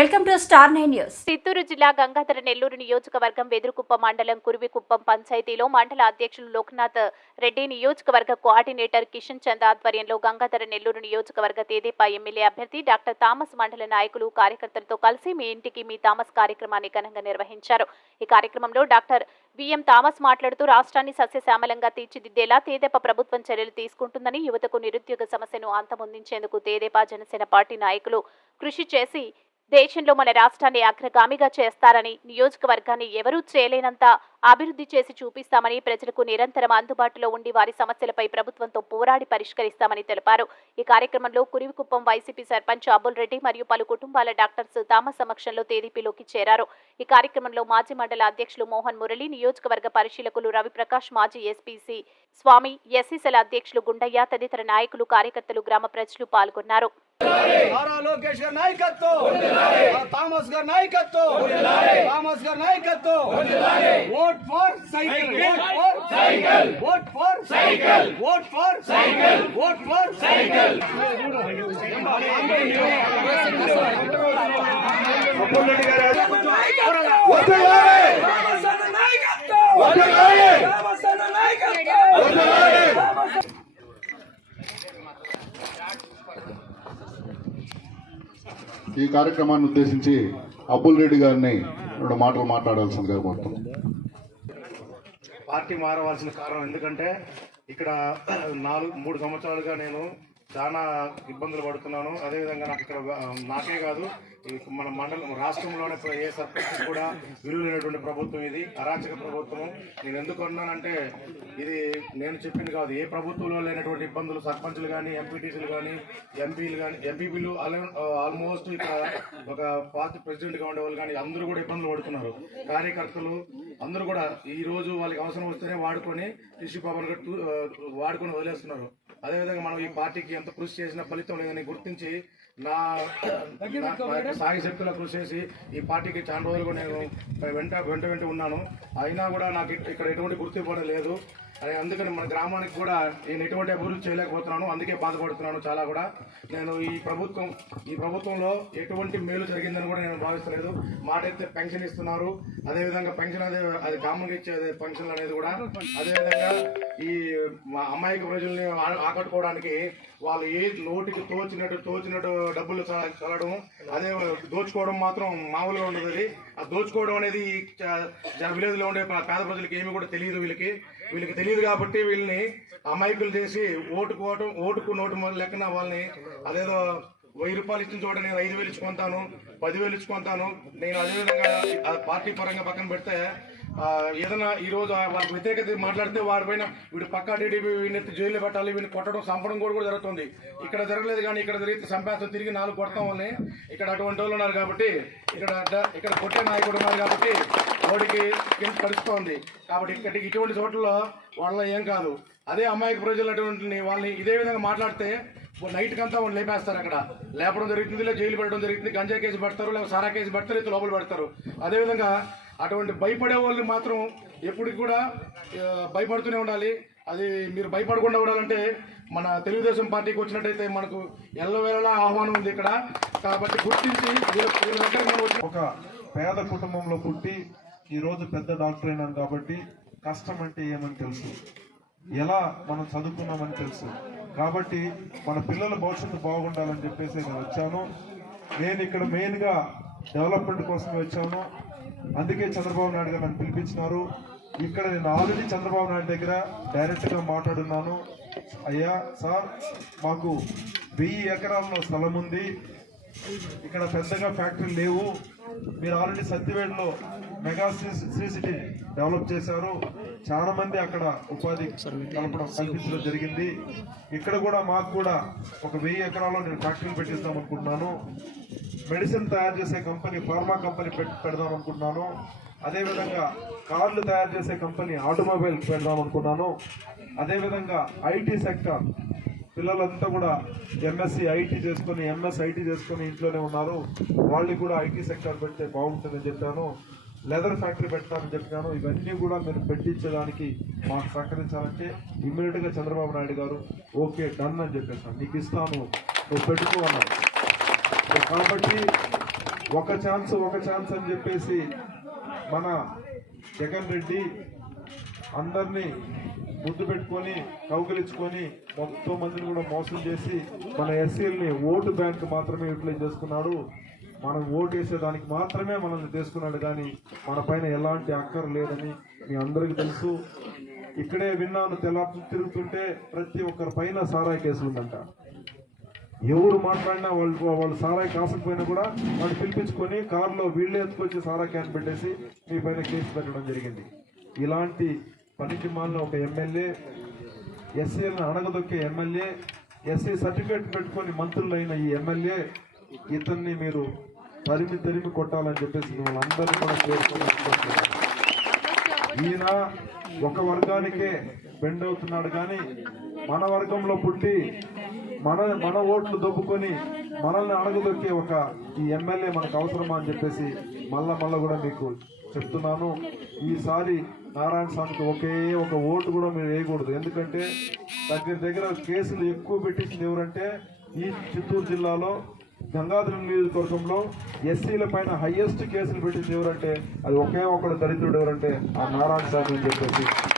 Welcome to star 9 news. Chittoor జిల్లా గంగాధర నెల్లూరు నియోజకవర్గం వెదురుకుప్ప మండలం కురివికుప్పం పంచాయతీలో మండల అధ్యక్షులు లోక్నాథ్ రెడ్డి, నియోజకవర్గ కోఆర్డినేటర్ కిషన్ చంద్ ఆధ్వర్యంలో గంగాధర నెల్లూరు నియోజకవర్గ తెదేపా ఎమ్మెల్యే అభ్యర్థి డాక్టర్ థామస్ మండల నాయకులు కార్యకర్తలతో కలిసి మీ ఇంటికి మీ థామస్ కార్యక్రమాన్ని ఘనంగా నిర్వహించారు. ఈ కార్యక్రమంలో డాక్టర్ విఎం థామస్ మాట్లాడుతూ రాష్ట్రాన్ని సస్యశ్యామలంగా తీర్చిదిద్దేలా తెదేపా ప్రభుత్వం చర్యలు తీసుకుంటుందని, యువతకు నిరుద్యోగ సమస్యను అంతమొందించేందుకు తెదేపా జనసేన పార్టీ నాయకులు కృషి చేసి దేశంలో మన రాష్ట్రాన్ని అగ్రగామిగా చేస్తారని, నియోజకవర్గాన్ని ఎవరూ చేయలేనంత అభివృద్ధి చేసి చూపిస్తామని, ప్రజలకు నిరంతరం అందుబాటులో ఉండి వారి సమస్యలపై ప్రభుత్వంతో పోరాడి పరిష్కరిస్తామని తెలిపారు. ఈ కార్యక్రమంలో కురివికుప్పం వైసీపీ సర్పంచ్ అబుల్ రెడ్డి మరియు పలు కుటుంబాల డాక్టర్స్ థామస్ సమక్షంలో తెదేపీలోకి చేరారు. ఈ కార్యక్రమంలో మాజీ మండల అధ్యక్షులు మోహన్ మురళి, నియోజకవర్గ పరిశీలకులు రవిప్రకాష్, మాజీ ఎస్పీసీ స్వామి, ఎస్సీసీల అధ్యక్షులు గుండయ్య తదితర నాయకులు, కార్యకర్తలు, గ్రామ ప్రజలు పాల్గొన్నారు. నారా లోకేష్ గారి నాయకత్వం, థామస్ గారి నాయకత్వం, థామస్ గారి నాయకత్వం. Vote for cycle, vote for cycle, vote for cycle, vote for cycle, vote for cycle. Appalareddy గారు ఓట్లేయాలి, థామస్ అన్న నాయకత్వం, ఓట్లేయాలి, థామస్ అన్న నాయకత్వం, ఓట్లేయాలి. ఈ కార్యక్రమాన్ని ఉద్దేశించి అబుల్ రెడ్డి గారిని 2 మాటలు మాట్లాడాల్సిందిగా కోరుతున్నాం. పార్టీ మారవలసిన కారణం ఎందుకంటే ఇక్కడ 3 సంవత్సరాలుగా నేను చాలా ఇబ్బందులు పడుతున్నాను. అదేవిధంగా నాకు ఇక్కడ నాకే కాదు, మన మండలం రాష్ట్రంలోనే ఏ సర్పంచ్ కూడా విలువ లేనటువంటి ప్రభుత్వం ఇది, అరాచక ప్రభుత్వం. నేను ఎందుకు అన్నానంటే ఇది నేను చెప్పింది కాదు, ఏ ప్రభుత్వంలో లేనటువంటి ఇబ్బందులు సర్పంచ్లు కానీ, ఎంపీటీసీలు కానీ, ఎంపీలు కానీ, ఎంపీపీలు ఆల్మోస్ట్ ఇక్కడ ఒక పార్టీ ప్రెసిడెంట్గా ఉండేవాళ్ళు కానీ అందరూ కూడా ఇబ్బందులు పడుతున్నారు. కార్యకర్తలు అందరూ కూడా ఈ రోజు వాళ్ళకి అవసరం వస్తేనే వాడుకొని టిష్యూ పేపర్ వాడుకొని వదిలేస్తున్నారు. అదేవిధంగా మనం ఈ పార్టీకి ఎంత కృషి చేసినా ఫలితం లేదని గుర్తించి నా సాయి శక్తుల కృషి చేసి ఈ పార్టీకి చాలా రోజులు కూడా నేను వెంట ఉన్నాను. అయినా కూడా నాకు ఇక్కడ ఎటువంటి గుర్తింపు లేదు. అందుకని మన గ్రామానికి కూడా నేను ఎటువంటి అభివృద్ధి చేయలేకపోతున్నాను. అందుకే బాధపడుతున్నాను చాలా కూడా. నేను ఈ ప్రభుత్వంలో ఎటువంటి మేలు జరిగిందని కూడా నేను భావిస్తలేదు. మాట అయితే పెన్షన్ ఇస్తున్నారు, అదేవిధంగా పెన్షన్ అది కామన్గా ఇచ్చేది పెన్షన్ అనేది కూడా. అదేవిధంగా ఈ అమాయక ప్రజల్ని ఆకట్టుకోవడానికి వాళ్ళు ఏ నోటికి తోచినట్టు డబ్బులు చల్లడం, అదే దోచుకోవడం మాత్రం మామూలుగా ఉండదు. అది ఆ దోచుకోవడం అనేది విలేజ్లో ఉండే పేద ప్రజలకు ఏమీ కూడా తెలియదు. వీళ్ళకి తెలియదు కాబట్టి వీళ్ళని అమాయకులు చేసి ఓటుకు నోటు లెక్కన వాళ్ళని అదేదో 1000 రూపాయలు ఇచ్చిన చోట నేను 5000 ఇచ్చుకుంటాను, 10,000 ఇచ్చుకుంటాను. నేను అదేవిధంగా పార్టీ పరంగా పక్కన పెడితే ఏదైనా ఈరోజు వాళ్ళకి వ్యతిరేకత మాట్లాడితే వారి పైన వీడు పక్కా టీడీపీ వీడిని జైల్లో పెట్టాలి, వీడిని కొట్టడం చంపడం కూడా జరుగుతుంది. ఇక్కడ జరగలేదు కానీ ఇక్కడ జరిగితే చంపేస్తాం, తిరిగి 4 కొడతాం వాళ్ళని. ఇక్కడ అటువంటి వాళ్ళు ఉన్నారు కాబట్టి ఇక్కడ కొట్టే నాయకుడు ఉన్నారు కాబట్టి ఓడికి కింద కలుస్తోంది. కాబట్టి ఇటువంటి చోట్లలో వాళ్ళ ఏం కాదు. అదే అమాయక ప్రజలు అటువంటి వాళ్ళని ఇదే విధంగా మాట్లాడితే నైట్కి అంతా వాళ్ళు లేపేస్తారు. అక్కడ లేపడం జరుగుతుంది, జైలు పెట్టడం జరుగుతుంది, గంజాయి కేసు పెడతారు, లేదా సారా కేసు పెడతారు, లేదా లోపల పెడతారు. అదేవిధంగా అటువంటి భయపడే వాళ్ళు మాత్రం ఎప్పటికి కూడా భయపడుతూనే ఉండాలి. అది మీరు భయపడకుండా ఉండాలంటే మన తెలుగుదేశం పార్టీకి వచ్చినట్టయితే మనకు ఎల్లవేళలా ఆహ్వానం ఉంది ఇక్కడ. కాబట్టి గుర్తించి వీళ్ళ దగ్గర మనం ఒక పేద కుటుంబంలో పుట్టి ఈరోజు పెద్ద డాక్టర్ అయినాం కాబట్టి కష్టం అంటే ఏమని తెలుసు, ఎలా మనం చదువుకున్నామని తెలుసు. కాబట్టి మన పిల్లల భవిష్యత్తు బాగుండాలని చెప్పేసి నేను వచ్చాను. నేను ఇక్కడ మెయిన్గా డెవలప్మెంట్ కోసమే వచ్చాను. అందుకే చంద్రబాబు నాయుడు గారు నన్ను పిలిపించినారు. ఇక్కడ నేను ఆల్రెడీ చంద్రబాబు నాయుడు దగ్గర డైరెక్ట్గా మాట్లాడున్నాను. అయ్యా సార్, మాకు 1000 ఎకరాల్లో స్థలం ఉంది, ఇక్కడ పెద్దగా ఫ్యాక్టరీలు లేవు. మీరు ఆల్రెడీ సత్యవేడలో మెగా శ్రీ సిటీ డెవలప్ చేశారు, చాలా మంది అక్కడ ఉపాధి కల్పించడం జరిగింది. ఇక్కడ కూడా మాకు కూడా ఒక 1000 ఎకరాల్లో నేను ఫ్యాక్టరీలు పెట్టిద్దాం అనుకుంటున్నాను. మెడిసిన్ తయారు చేసే కంపెనీ, ఫార్మా కంపెనీ పెడదాం అనుకుంటున్నాను. అదేవిధంగా కార్లు తయారు చేసే కంపెనీ, ఆటోమొబైల్ పెడదాం అనుకున్నాను. అదేవిధంగా ఐటీ సెక్టర్ పిల్లలంతా కూడా ఎంఎస్సి ఐటీ చేసుకొని, ఎంఎస్ ఐటీ చేసుకొని ఇంట్లోనే ఉన్నారు. వాళ్ళకి కూడా ఐటీ సెక్టర్ పెడితే బాగుంటుందని చెప్పాను. లెదర్ ఫ్యాక్టరీ పెడతానని చెప్పాను. ఇవన్నీ కూడా మీరు పెట్టించడానికి మాకు సహకరించాలంటే ఇమ్మీడియట్గా చంద్రబాబు నాయుడు గారు ఓకే డన్ అని చెప్పేసాను, నీకు ఇస్తాను, నువ్వు పెట్టుకో అన్నారు. కాబట్టి ఒక ఛాన్స్ అని చెప్పేసి మన జగన్ రెడ్డి అందరినీ ముద్దు పెట్టుకొని కౌగిలించుకొని మొత్తం మందిని కూడా మోసం చేసి మన ఎస్సీలని ఓటు బ్యాంక్ మాత్రమే యూటిలైజ్ చేసుకున్నాడు. మనం ఓటు వేసేదానికి మాత్రమే మనల్ని తీసుకున్నాడు, కానీ మన పైన ఎలాంటి అక్కర లేదని మీ అందరికీ తెలుసు. ఇక్కడే విన్నాను, తిరుగుతుంటే ప్రతి ఒక్కరి పైన సారాయి కేసులు ఉందంట. ఎవరు మాట్లాడినా వాళ్ళు సారాయి కాసకపోయినా కూడా వాళ్ళు పిలిపించుకొని కారులో వీళ్ళే ఎత్తుకొచ్చి సారాయి క్యాన్ పెట్టేసి మీ పైన కేసు పెట్టడం జరిగింది. ఇలాంటి పనికి మాలిన ఒక ఎమ్మెల్యే, ఎస్సీలను అణగదొక్కే ఎమ్మెల్యే, ఎస్సీ సర్టిఫికేట్ పెట్టుకొని మంత్రులైన ఈ ఎమ్మెల్యే, ఇతన్ని మీరు తరిమి కొట్టాలని చెప్పేసి మిమ్మల్ని అందరినీ కూడా కోరుకుంటున్నాను. ఈయన ఒక వర్గానికే బెండ్ అవుతున్నాడు, కానీ మన వర్గంలో పుట్టి మన ఓట్లు దొబ్బుకొని మనల్ని అణగదొక్కే ఒక ఈ ఎమ్మెల్యే మనకు అవసరమా అని చెప్పేసి మళ్ళా కూడా మీకు చెప్తున్నాను. ఈసారి నారాయణ స్వామికి ఒకే ఒక ఓటు కూడా మీరు వేయకూడదు. ఎందుకంటే దగ్గర కేసులు ఎక్కువ పెట్టించింది ఎవరంటే ఈ చిత్తూరు జిల్లాలో గంగాధర నియోజకవర్గంలో ఎస్సీల పైన హైయెస్ట్ కేసులు పెట్టింది ఎవరంటే అది ఒకే ఒకడు దరిద్రుడు ఎవరంటే ఆ నారాయణ స్వామి అని చెప్పేసి